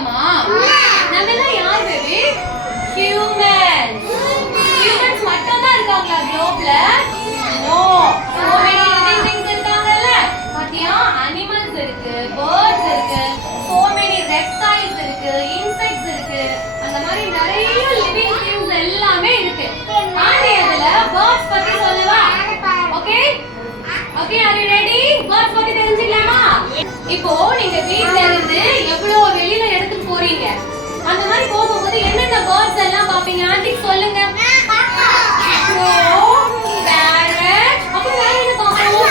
இருக்கோமா? நம்ம எல்லாம் யார் பேபி? ஹியூமன்ஸ். ஹியூமன்ஸ் மட்டும் தான் இருக்காங்களா குளோப்ல? No. so many living things இருக்காங்கல்ல? பாத்தியா? அனிமல்ஸ் இருக்கு, பேர்ட்ஸ் இருக்கு, so many reptiles இருக்கு, insects இருக்கு. அந்த மாதிரி நிறைய living things எல்லாமே இருக்கு. ஆண்டி அதுல birds பத்தி சொல்லவா? Okay? Okay, are you ready? birds பத்தி தெரிஞ்சுக்கலாமா? இப்போ நீங்க வீட்ல இருந்து எவ்வளவு வெளியில எடுத்துட்டு போறீங்க, அந்த மாதிரி போகும்போது என்னென்ன பேர்ட்ஸ் எல்லாம் பாப்பீங்க? ஆண்டி சொல்லுங்க. parrot, அப்ப வேற என்ன பாப்போம்?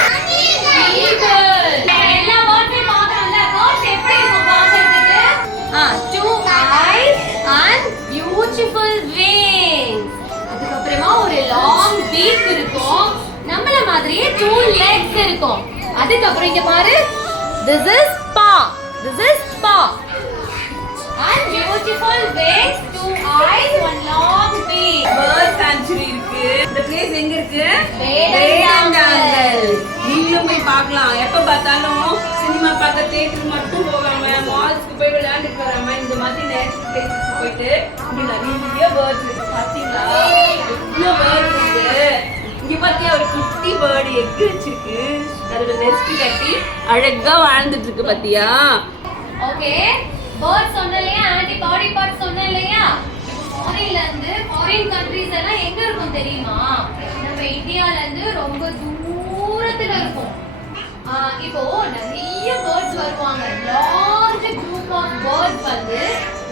eagle. எல்லா பேர்ட்ஸையும் பாக்கறோம்ல. பேர்ட்ஸ் எப்படி இருக்கும் பாக்கிறதுக்கு? two eyes and beautiful wings. அதுக்கு அப்புறமா ஒரு long beak இருக்கும். நம்மள மாதிரியே two legs இருக்கும். அதுக்கு அப்புறம் இங்க பாரு, this is paw. This is paw. And beautiful wings, two eyes, one long beak. bird sanctuary இருக்கு. இந்த place எங்க இருக்கு? வேடந்தாங்கல். நீங்களும் போய் பார்க்கலாம். எப்ப பார்த்தாலும் சினிமா பார்க்க தியேட்டர் மட்டும் போகாம மால்ஸ்க்கு போய் விளையாண்டுட்டு வராம இந்த மாதிரி நேச்சுரல் பிளேஸ்க்கு போயிட்டு இப்படி நிறைய birds இருக்கு. பாத்தீங்களா? இவ்வளவு birds இருக்கு. இங்க பாத்தியா ஒரு குட்டி பேர்டு எக் வச்சிருக்கு. அதோட நெஸ்ட் கட்டி அழகா வாழ்ந்துட்டு இருக்கு. பாத்தியா? ஓகே, பேர்ட் சொன்னலையா? ஆன்டி பாடி பார்ட் சொன்னலையா? ஃபாரின்ல இருந்து ஃபாரின் கண்ட்ரீஸ் எல்லாம் எங்க இருக்கும் தெரியுமா? நம்ம இந்தியால இருந்து ரொம்ப தூரத்துல இருக்கும். இப்போ நிறைய பேர்ட்ஸ் வருவாங்க. லார்ஜ் குரூப் ஆஃப் பேர்ட்ஸ் வந்து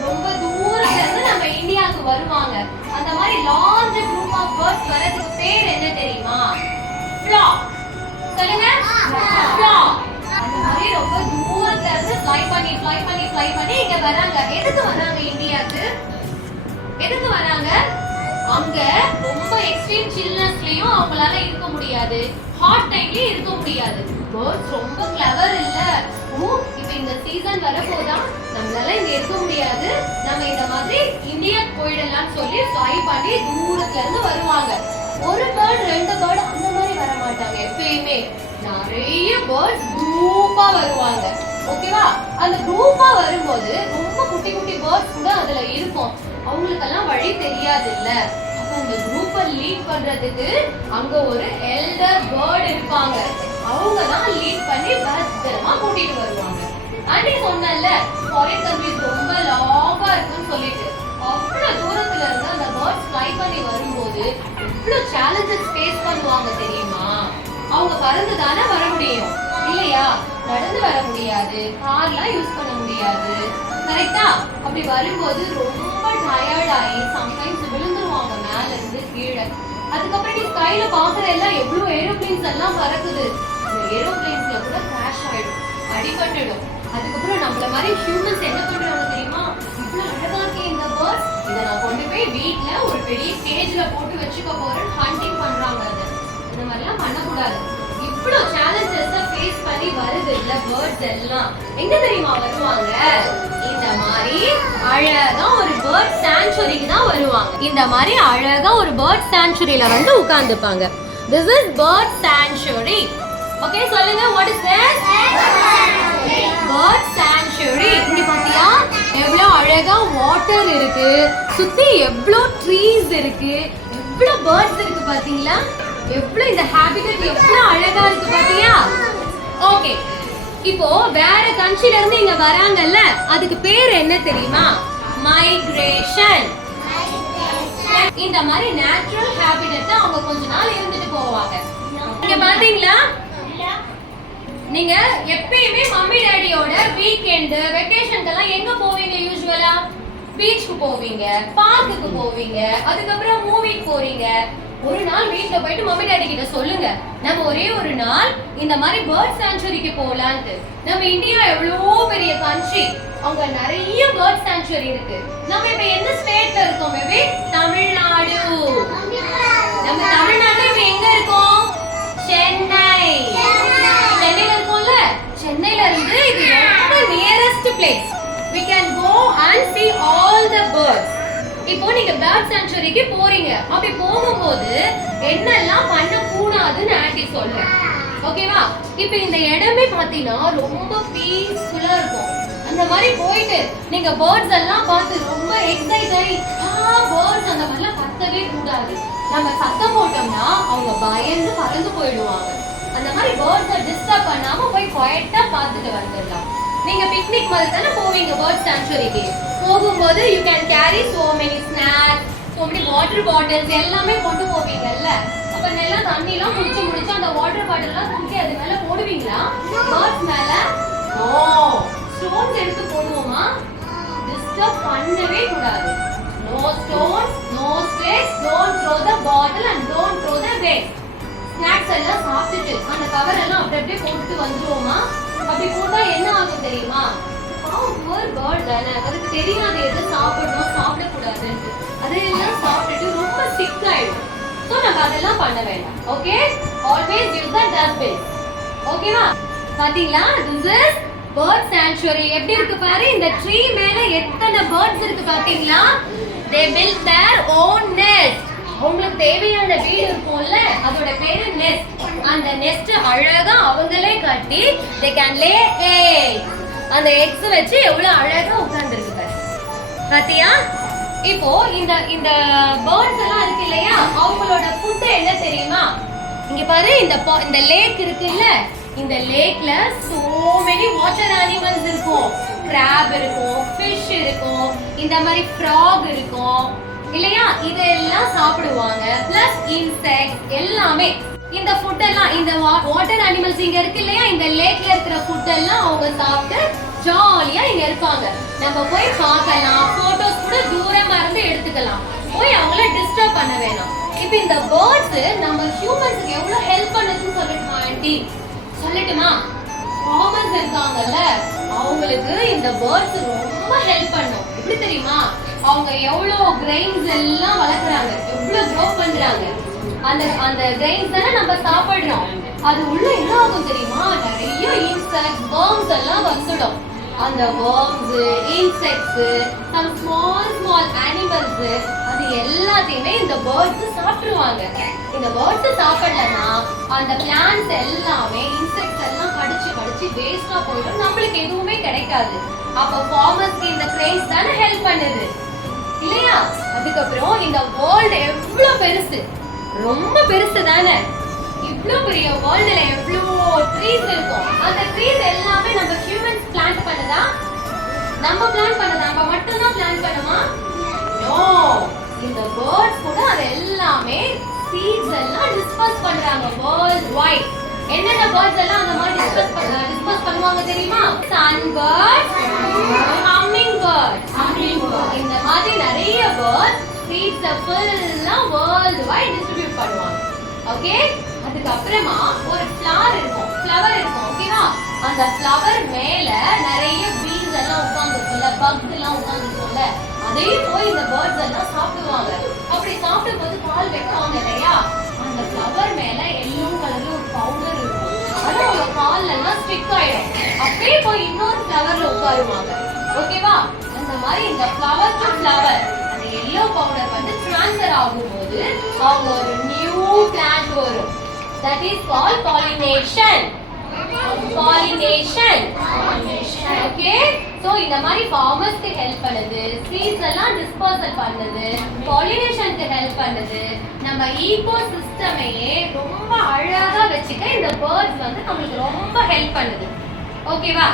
ரொம்ப தூரத்துல இருந்து நம்ம இந்தியாவுக்கு வருவாங்க. அந்த மாதிரி லார்ஜ் குரூப் ஆஃப் பேர்ட்ஸ் வரதுக்கு பேர் என்ன தெரியுமா? ஃப்ளாக். சொல்லுங்க. ஃப்ளாக். அந்த மாதிரி ரொம்ப தூரத்துல இருந்து ஃப்ளை பண்ணி இங்க வராங்க. எதுக்கு வராங்க இந்தியாக்கு? எதுக்கு வராங்க? அங்க ரொம்ப எக்ஸ்ட்ரீம் சில்னஸ்லயும் அவங்களால இருக்க முடியாது, ஹாட் டைம்லயும் இருக்க முடியாது. பேர்ட்ஸ் ரொம்ப கிளவர் இல்ல. இப்போ இந்த சீசன் வரப்போதான் நம்மளால இங்க இருக்க முடியாது, நம்ம இந்த மாதிரி இந்தியாக்கு போயிடலாம்னு சொல்லி ஃப்ளை பண்ணி தூரத்துல இருந்து வருவாங்க. ஒரு பேர்ட் ரெண்டு பேர்ட் அந்த மாதிரி வர மாட்டாங்க. எப்பயுமே நிறைய பேர்ட்ஸ் குரூப்பா வருவாங்க. ஓகேவா? அந்த குரூப்பா வரும்போது ரொம்ப குட்டி குட்டி பேர்ட்ஸ் கூட அதுல இருக்கும். அவங்களுக்கெல்லாம் வழி தெரியாது இல்ல. அப்ப அந்த குரூப்பை லீட் பண்றதுக்கு அங்க ஒரு எல்டர் பேர்ட் இருப்பாங்க. அவங்க தான் லீட் பண்ணி பத்திரமா கூட்டிட்டு வருவாங்க. ஆண்டி சொன்னல ஃபாரின் கண்ட்ரீஸ் ரொம்ப லாங்கா இருக்குன்னு சொல்லிட்டு, அவ்வளவு தூரத்துல இருந்து அந்த பேர்ட்ஸ் ஃப்ளை பண்ணி வரும்போது எவ்வளவு சேலஞ்சஸ் ஃபேஸ் பண்ணுவாங்க தெரியுமா? அவங்க பறந்து தானே வர முடியும் இல்லையா? நடந்து வர முடியாது, கார்லாம் யூஸ் பண்ண முடியாது. கரெக்டா? அப்படி வரும்போது ரொம்ப டயர்ட் ஆகி சம்டைம்ஸ் விழுந்துருவாங்க மேல இருந்து கீழே. அதுக்கப்புறம் நீ ஸ்கைல பாக்குற எல்லாம் எவ்வளவு ஏரோப்ளேன்ஸ் எல்லாம் பறக்குது. அந்த ஏரோப்ளேன்ஸ்ல கூட கிராஷ் ஆயிடும், அடிபட்டுடும். அதுக்கப்புறம் நம்மள மாதிரி ஹியூமன்ஸ் என்ன பண்றாங்க தெரியுமா? இவ்வளவு அழகா இருக்கே இந்த பேர்ட்ஸ், இதை நான் கொண்டு போய் வீட்டுல ஒரு பெரிய கேஜ்ல போட்டு வச்சுக்க போறேன் ஹண்டிங் பண்றாங்க. அது இந்த மாதிரிலாம் பண்ணக்கூடாது. இவ்வளவு சேலஞ்சஸ் ஃபேஸ் பண்ணி வருது இல்ல பேர்ட்ஸ் எல்லாம். எங்க தெரியுமா வருவாங்க? இந்த மாதிரி அழகா ஒரு பேர்ட் சாங்சுரிக்கு தான் வருவாங்க. இந்த மாதிரி அழகா ஒரு பேர்ட் சாங்சுரியில வந்து உட்கார்ந்துப்பாங்க. This is bird sanctuary. Okay, சொல்லுங்க. what is this? bird sanctuary. இங்க பாத்தியா எவ்வளவு அழகா வாட்டர் இருக்கு, சுத்தி எவ்வளவு ட்ரீஸ் இருக்கு, எவ்வளவு பேர்ட்ஸ் இருக்கு பாத்தீங்களா? எவ்வளவு இந்த ஹேபிடட் எவ்வளவு அழகா இருக்கு பாத்தியா? ஓகே, இப்போ வேற கண்ட்ரில இருந்து இங்க வராங்கல்ல, அதுக்கு பேர் என்ன தெரியுமா? மைக்ரேஷன். இந்த மாதிரி நேச்சுரல் ஹேபிடட் அவங்க கொஞ்ச நாள் இருந்துட்டு போவாங்க. இங்க பாத்தீங்களா? நீங்க எப்பயுமே மம்மி டாடியோட வீக்கெண்ட் வெக்கேஷன்க்கெல்லாம் எங்க போவீங்க? யூசுவலா பீச்சுக்கு போவீங்க, பார்க்குக்கு போவீங்க, அதுக்கப்புறம் மூவிக்கு போறீங்க. ஒரு நாள் வீட்ல போயிட்டு மம்மி டாடி கிட்ட சொல்லுங்க, நம்ம ஒரே ஒரு நாள் இந்த மாதிரி பேர்ட் சாங்சுரிக்கு போலாம்னு. நம்ம இந்தியா எவ்வளோ பெரிய கண்ட்ரி, அங்க நிறைய பேர்ட் சாங்சுரி இருக்கு. நம்ம இப்ப எந்த ஸ்டேட்ல இருக்கோம்? மேபி தமிழ்நாடு. நம்ம தமிழ்நாட்டுல இப்ப எங்க இருக்கோம்? சென்னை. சென்னையில இருக்கோம்ல, சென்னையில இருந்து இது ரொம்ப nearest place. We can go and see all the birds. இப்போ நீங்க பேர்ட் சாங்சுரிக்கு போறீங்க. அப்படி போகும்போது என்னெல்லாம் பண்ண கூடாதுன்னு ஆண்டி சொல்றேன். ஓகேவா? இப்போ இந்த இடமே பாத்தீங்கன்னா ரொம்ப பீஸ்ஃபுல்லா இருக்கும். அந்த மாதிரி போயிட்டு நீங்க பேர்ட்ஸ் எல்லாம் பார்த்து ரொம்ப எக்ஸைட் ஆகி பேர்ட்ஸ் அந்த மாதிரிலாம் கத்தவே கூடாது. நம்ம சத்தம் போட்டோம்னா அவங்க பயந்து பறந்து போயிடுவாங்க. அந்த மாதிரி பேர்ட்ஸை டிஸ்டர்ப் பண்ணாம போய் குவைட்டா பார்த்துட்டு வந்துடலாம். நீங்க பிக்னிக் மாதிரி தானே போவீங்க பேர்ட் சாங்சுவரிக்கு. போகும்போது you can carry so many snacks, so many water bottles எல்லாமே கொண்டு போவீங்கல்ல. அப்ப நல்லா தண்ணி எல்லாம் குடிச்சு முடிச்சு அந்த வாட்டர் பாட்டில் எல்லாம் தூக்கி அது மேல போடுவீங்களா? பேர்ட்ஸ் மேல ஸ்டோன்ஸ் எடுத்து போடுவோமா? டிஸ்டர்ப் பண்ணவே கூடாது. No stones, no sticks, don't throw the bottle and don't throw the waste. Snacks எல்லாம் சாப்பிட்டுட்டு அந்த கவர் எல்லாம் அப்படியே போட்டுட்டு வந்துருவோமா? அப்படி போட்டா என்ன ஆகும் தெரியுமா? ஒரு பேர்ட் தானே, அதுக்கு தெரியாது எது சாப்பிடணும் சாப்பிடக்கூடாதுன்னு. அதெல்லாம் சாப்பிட்டுட்டு ரொம்ப சிக் ஆயிடும். ஸோ நம்ம அதெல்லாம் பண்ண வேண்டாம். Okay, always use the dustbin. ஓகேவா? பாத்தீங்களா, திஸ் இஸ் பேர்ட் சாங்சுவரி. எப்படி இருக்கு பாரு, இந்த ட்ரீ மேல எத்தனை பேர்ட்ஸ் இருக்கு பாத்தீங்களா? they built their own nest. உங்களுக்கு தேவையான வீடு இருக்கும்ல, அதோட பேரு நெஸ்ட். அந்த நெஸ்ட் அழகா அவங்களே கட்டி they can lay eggs. அந்த எக்ஸ் வச்சு எவ்வளவு அழகா உட்கார்ந்துருக்கு பாத்தியா? இப்போ இந்த இந்த பேர்ட்ஸ் எல்லாம் இருக்கு இல்லையா, அவங்களோட ஃபுட் என்ன தெரியுமா? இங்க பாரு, இந்த லேக் இருக்குல்ல, இந்த லேக்ல so many water animals இருக்கும். crab இருக்கும், fish இருக்கும், இந்த மாதிரி frog இருக்கும் இல்லையா? இதெல்லாம் சாப்பிடுவாங்க. பிளஸ் இன்செக்ட்ஸ் எல்லாமே. இந்த ஃபுட் எல்லாம் இந்த வாட்டர் அனிமல்ஸ் இங்க இருக்கு இல்லையா, இந்த லேக்ல இருக்கிற ஃபுட் எல்லாம் அவங்க சாப்பிட்டு ஜாலியா இங்க இருப்பாங்க. நம்ம போய் பார்க்கலாம், போட்டோஸ் கூட தூரமா இருந்து எடுத்துக்கலாம். போய் அவங்கள டிஸ்டர்ப் பண்ண வேணாம். இப்போ இந்த பேர்ட்ஸ் நம்ம ஹியூமன்ஸ்க்கு எவ்வளவு ஹெல்ப் பண்ணுதுன்னு சொல்லட்டுமா ஆண்டி? சொல்லட்டுமா? ஃபார்மர்ஸ் இருக்காங்கல்ல, அவங்களுக்கு இந்த பேர்ட்ஸ் ரொம்ப ஹெல்ப் பண்ணும். எப்படி தெரியுமா? அவங்க எவ்வளவு கிரெயின்ஸ் எல்லாம் வளர்க்குறாங்க, எவ்வளவு க்ரோ பண்றாங்க. அந்த கிரெயின்ஸ் தானே நம்ம சாப்பிடுறோம். அது உள்ள என்ன ஆகும் தெரியுமா? நிறைய இன்செக்ட்ஸ், worms எல்லாம் வந்துடும். அந்த worms, insects, some small animals, அது எல்லாத்தையுமே இந்த பேர்ட்ஸ் சாப்பிடுவாங்க. இந்த பேர்ட்ஸ் சாப்பிடலன்னா அந்த பிளான்ட்ஸ் எல்லாமே இன்செக்ட்ஸ் எல்லாம் கடிச்சு வேஸ்டா போயிடும், நம்மளுக்கு எதுவுமே கிடைக்காது. அப்ப ஃபார்மர்ஸ்க்கு இந்த கிரெயின்ஸ் தானே ஹெல்ப் பண்ணுது இல்லையா? அதுக்கப்புறம் இந்த வேர்ல்டு எவ்வளவு பெருசு, ரொம்ப பெருசு தானே. இவ்வளவு பெரிய வேர்ல்டுல எவ்வளவு ட்ரீஸ் இருக்கும். அந்த ட்ரீஸ் எல்லாமே நம்ம ஹியூமன்ஸ் பிளான்ட் பண்ணதா? நம்ம பிளான்ட் பண்ணதா? நம்ம மட்டும் தான் பிளான்ட் பண்ணுமா? நோ, இந்த பேர்ட்ஸ் கூட அது எல்லாமே சீட்ஸ் எல்லாம் டிஸ்பர்ஸ் பண்றாங்க வேர்ல்ட் வைட். என்னென்ன பேர்ட்ஸ் எல்லாம் அந்த மாதிரி டிஸ்பர்ஸ் பண்ணுவாங்க தெரியுமா? சன்பர்ட், ஹம்மிங் பேர்ட், இந்த மாதிரி நிறைய பேர்ட்ஸ் சீட்ஸ் ஃபுல்லா வேர்ல்ட் வைட் டிஸ்ட்ரிபியூட் பண்ணுவாங்க. ஓகே, அதுக்கு அப்புறமா ஒரு ஃப்ளவர் இருக்கும். ஓகேவா? அந்த ஃப்ளவர் மேல நிறைய பீஸ் எல்லாம் உட்கார்ந்துருக்கும்ல, பக்ஸ் எல்லாம் உட்கார்ந்துருக்கும்ல, அதையும் போய் இந்த பேர்ட்ஸ் எல்லாம் சாப்பிடுவாங்க. அப்படி சாப்பிடும் போது கால் வைப்பாங்க இல்லையா, அந்த ஃப்ளவர் மேல எல்லோ கலர்ல ஒரு பவுடர் இருக்கும். அது அவங்க கால்ல எல்லாம் ஸ்டிக் ஆயிடும். அப்படியே போய் இன்னொரு ஃப்ளவர்ல உட்காருவாங்க. ஓகேவா? அந்த மாதிரி இந்த ஃப்ளவர் டு ஃப்ளவர் அந்த எல்லோ பவுடர் வந்து ட்ரான்ஸ்ஃபர் ஆகும்போது அவங்க ஒரு நியூ பிளான்ட் வரும். That is called pollination. Okay, so இந்த மாதிரி farmersக்கு ஹெல்ப் பண்ணுது, seeds எல்லாம் dispersal பண்ணுது, pollination க்கு ஹெல்ப் பண்ணுது. நம்ம ஈகோசிஸ்டமையே ரொம்ப அழகா வச்சுக்க இந்த birds வந்து நமக்கு ரொம்ப ஹெல்ப் பண்ணுது. ஓகேவா?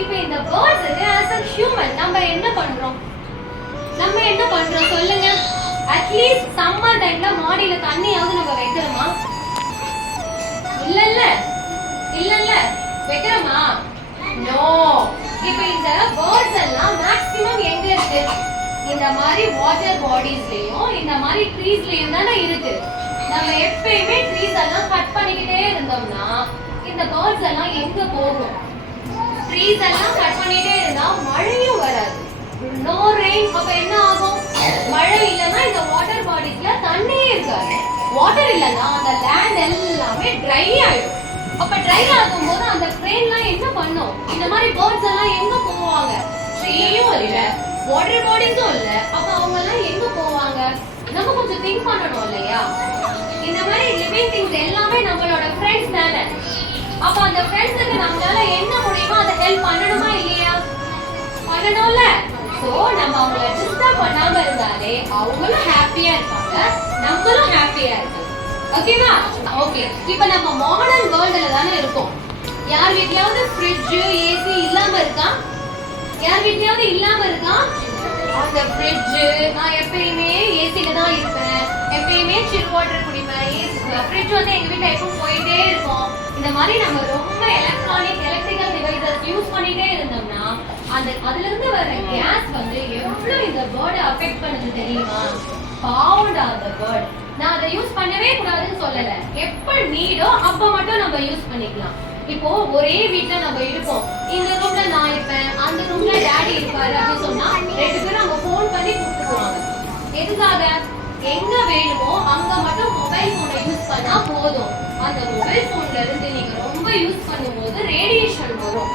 இப்போ இந்த birds as a human நம்ம என்ன பண்றோம் சொல்லுங்க? அட்லீஸ்ட் சம்மர் டைம்ல மாடியில தண்ணியாவது நம்ம வைக்கிறோமா? இல்ல வைக்கிறோமா? நோ. இப்போ இந்த பேர்ட்ஸ் எல்லாம் மேக்ஸிமம் எங்க இருக்கு? இந்த மாதிரி வாட்டர் பாடிஸ்லயும் இந்த மாதிரி ட்ரீஸ்லயும் தானே இருக்கு. நம்ம எப்பயுமே ட்ரீஸ் எல்லாம் கட் பண்ணிக்கிட்டே இருந்தோம்னா இந்த பேர்ட்ஸ் எல்லாம் எங்க போகும்? ட்ரீஸ் எல்லாம் கட் பண்ணிட்டே இருந்தா மழையும் வராது. No rain. அப்ப என்ன ஆகும்? மழை இல்லைன்னா இந்த வாட்டர் பாடிஸ்ல தண்ணியே இருக்காது. வாட்டர் இல்லைன்னா அந்த லேண்ட் எல்லாமே ட்ரை ஆயிடும். அப்ப ட்ரை ஆகும்போது அந்த ட்ரெயின்லாம் என்ன பண்ணும்? இந்த மாதிரி பேர்ட்ஸ் எல்லாம் எங்க போவாங்க? ட்ரீயும் இல்ல, வாட்டர் பாடிஸும் இல்ல. அப்ப அவங்க எல்லாம் எங்க போவாங்க? நம்ம கொஞ்சம் திங்க் பண்ணணும் இல்லையா? இந்த மாதிரி லிவிங் திங்ஸ் எல்லாமே நம்மளோட ஃப்ரெண்ட்ஸ் தானே. அப்ப அந்த ஃப்ரெண்ட்ஸுக்கு நம்மளால என்ன முடியுமோ அதை ஹெல்ப் பண்ணணுமா இல்லையா? இருக்கணும்ல. சோ நம்ம அவங்கள டிஸ்டர்ப் பண்ணாம இருந்தாலே அவங்களும் ஹாப்பியா இருப்பாங்க, நம்மளும் ஹாப்பியா இருப்போம். ஓகேவா? ஓகே. இப்போ நம்ம மாடர்ன் வேர்ல்ட்ல தானே இருக்கோம். யார் வீட்லயாவது ஃப்ரிட்ஜ் ஏசி இல்லாம இருக்கா? யார் வீட்லயாவது இல்லாம இருக்கா? அந்த ஃப்ரிட்ஜ் நான் எப்பயுமே ஏசில தான் இருப்பேன், எப்பயுமே சில் வாட்டர் குடிப்பேன். ஃப்ரிட்ஜ் வந்து எங்க வீட்ல எப்பவும் போயிட்டே இருக்கும். இந்த மாதிரி நம்ம ரொம்ப எலக்ட்ரிக்கல் டிவைசஸ் யூஸ் பண்ணிட்டே இருந்தோம்னா அதுல இருந்து வர கேஸ் வந்து எவ்வளவு இந்த பேர்டை அஃபெக்ட் பண்ணுது தெரியுமா? பாவம்டா அந்த பேர்ட். நான் அதை யூஸ் பண்ணவே கூடாதுன்னு சொல்லல, எப்ப நீடோ அப்ப மட்டும் நம்ம யூஸ் பண்ணிக்கலாம். இப்போ ஒரே வீட்ல நம்ம இருப்போம், இந்த ரூம்ல நான் இருப்பேன், அந்த ரூம்ல டாடி இருப்பாரு அப்படின்னு சொன்னா 2 பேரும் அங்க போன் பண்ணி கூப்பிட்டுக்குவாங்க. எதுக்காக? எங்க வேணுமோ அங்க மட்டும் மொபைல் போனை யூஸ் பண்ணா போதும். அந்த மொபைல் போன்ல இருந்து நீங்க ரொம்ப யூஸ் பண்ணும்போது ரேடியேஷன் வரும்.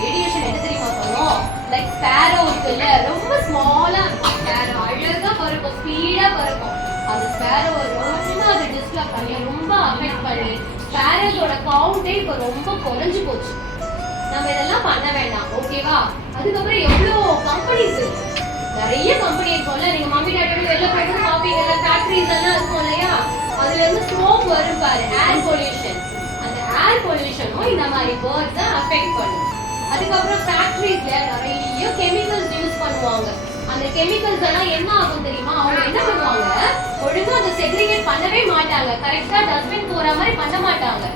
ரேடியேஷன் என்ன தெரியுமா பண்ணும்? லைக் ஸ்பேரோ இருக்குல்ல, ரொம்ப ஸ்மாலா இருக்கும் ஸ்பேரோ, அழகா பறக்கும், ஸ்பீடா பறக்கும். அந்த ஸ்பேரோ ரொம்ப அதை டிஸ்டர்ப் பண்ணி ரொம்ப அஃபெக்ட் பண்ணி ஸ்பேரோஸோட கவுண்டே இப்போ ரொம்ப குறைஞ்சு போச்சு. நம்ம இதெல்லாம் பண்ண வேண்டாம், ஓகேவா? அதுக்கப்புறம் எவ்வளோ கம்பெனிஸ் இருக்கு, நிறைய கம்பெனி இருக்கும்ல. நீங்க மம்மி டாடியோட வெளில போயிட்டு ஷாப்பிங் ஃபேக்டரிஸ் எல்லாம் இருக்கும் இல்லையா? அதுல இருந்து ஸ்மோக் வரும் பாரு, ஏர் பொல்யூஷன். அந்த ஏர் பொல்யூஷனும் இந்த மாதிரி பேர்ட்ஸை அஃபெக்ட் பண்ணும். அதுக்கப்புறம் ஃபேக்டரிஸ்ல நிறைய கெமிக்கல்ஸ் யூஸ் பண்ணுவாங்க. அந்த கெமிக்கல்ஸ் எல்லாம் என்ன ஆகும் தெரியுமா? அவங்க என்ன பண்ணுவாங்க, ஒழுங்கா அதை செக்ரிகேட் பண்ணவே மாட்டாங்க, கரெக்டா டஸ்ட்பின் போற மாதிரி பண்ண மாட்டாங்க.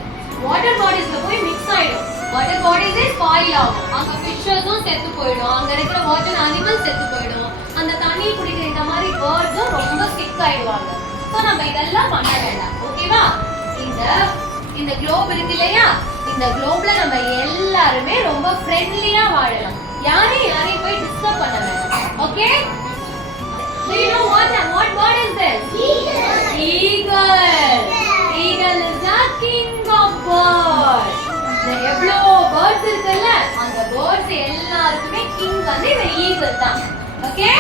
வாட்டர் பாடிஸ்ல போய் மிக்ஸ் ஆயிடும், வாட்டர் பாடிஸே ஸ்பாயில் ஆகும். அங்க ஃபிஷஸும் செத்து போயிடும், அங்க இருக்கிற வாட்டர் அனிமல்ஸ் செத்து போயிடும், அந்த தண்ணி குடிக்கிற இந்த மாதிரி பேர்ட்ஸும் ரொம்ப சிக் ஆயிடுவாங்க. ஸோ நம்ம இதெல்லாம் பண்ண வேண்டாம், ஓகேவா? இந்த குளோப் இருக்கு இல்லையா, இந்த குளோப்ல நம்ம எல்லாருமே ரொம்ப ஃப்ரெண்ட்லியா வாழலாம், யாரையும் போய் டிஸ்டர்ப் பண்ண வேண்டாம். Okay? Do you know what bird is this? Eagle. Eagle is the king of birds. இந்த எவ்வளோ birds இருக்குல்ல, அந்த birds எல்லாருக்குமே king வந்து இந்த eagle தான். ஓகே?